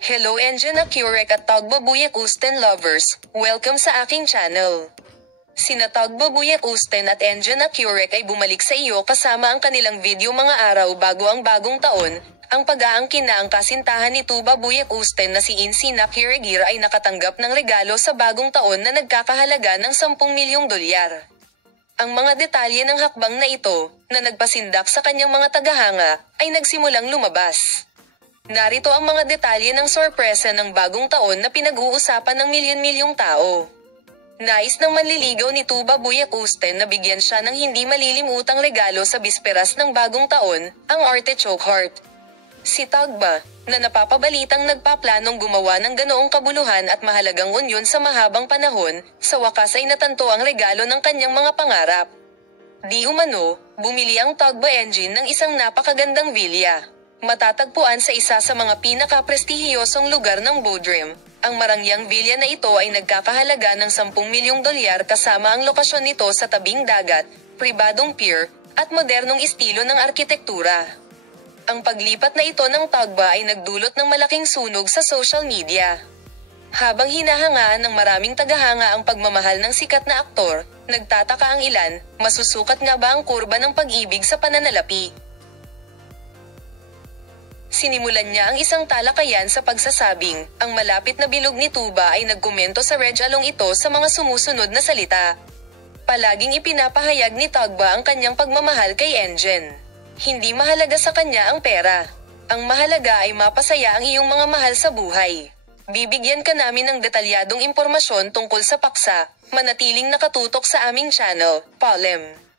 Hello Engine Accurek at Tagbabuyak Usten lovers, welcome sa aking channel. Sina Tagbabuyak Usten at Engine Accurek ay bumalik sa iyo kasama ang kanilang video mga araw bago ang bagong taon. Ang pag-aangkin na ang kasintahan ni Tagbabuyak Usten na si Insinak Hiragir ay nakatanggap ng regalo sa bagong taon na nagkakahalaga ng 10 milyong dolyar. Ang mga detalye ng hakbang na ito, na nagpasindak sa kanyang mga tagahanga, ay nagsimulang lumabas. Narito ang mga detalye ng sorpresa ng bagong taon na pinag-uusapan ng milyon-milyong tao. Nais ng manliligaw ni Tagbabuyak Usten na bigyan siya ng hindi malilimutang regalo sa bisperas ng bagong taon, ang artichoke heart. Si Tagba, na napapabalitang nagpaplanong gumawa ng ganoong kabuluhan at mahalagang unyon sa mahabang panahon, sa wakas ay natanto ang regalo ng kanyang mga pangarap. Di umano, bumili ang Tagba engine ng isang napakagandang villa. Matatagpuan sa isa sa mga pinaka-prestihiyosong lugar ng Bodrum. Ang marangyang villa na ito ay nagkakahalaga ng 10 milyong dolyar kasama ang lokasyon nito sa tabing dagat, pribadong pier, at modernong estilo ng arkitektura. Ang paglipat na ito ng Tagba ay nagdulot ng malaking sunog sa social media. Habang hinahangaan ng maraming tagahanga ang pagmamahal ng sikat na aktor, nagtataka ang ilan, masusukat nga ba ang kurba ng pag-ibig sa pananalapi? Sinimulan niya ang isang talakayan sa pagsasabing, ang malapit na bilog ni Tuba ay nagkomento sa Rejalong ito sa mga sumusunod na salita. Palaging ipinapahayag ni Tagba ang kanyang pagmamahal kay Engine. Hindi mahalaga sa kanya ang pera. Ang mahalaga ay mapasaya ang iyong mga mahal sa buhay. Bibigyan ka namin ng detalyadong impormasyon tungkol sa paksa, manatiling nakatutok sa aming channel, Palem.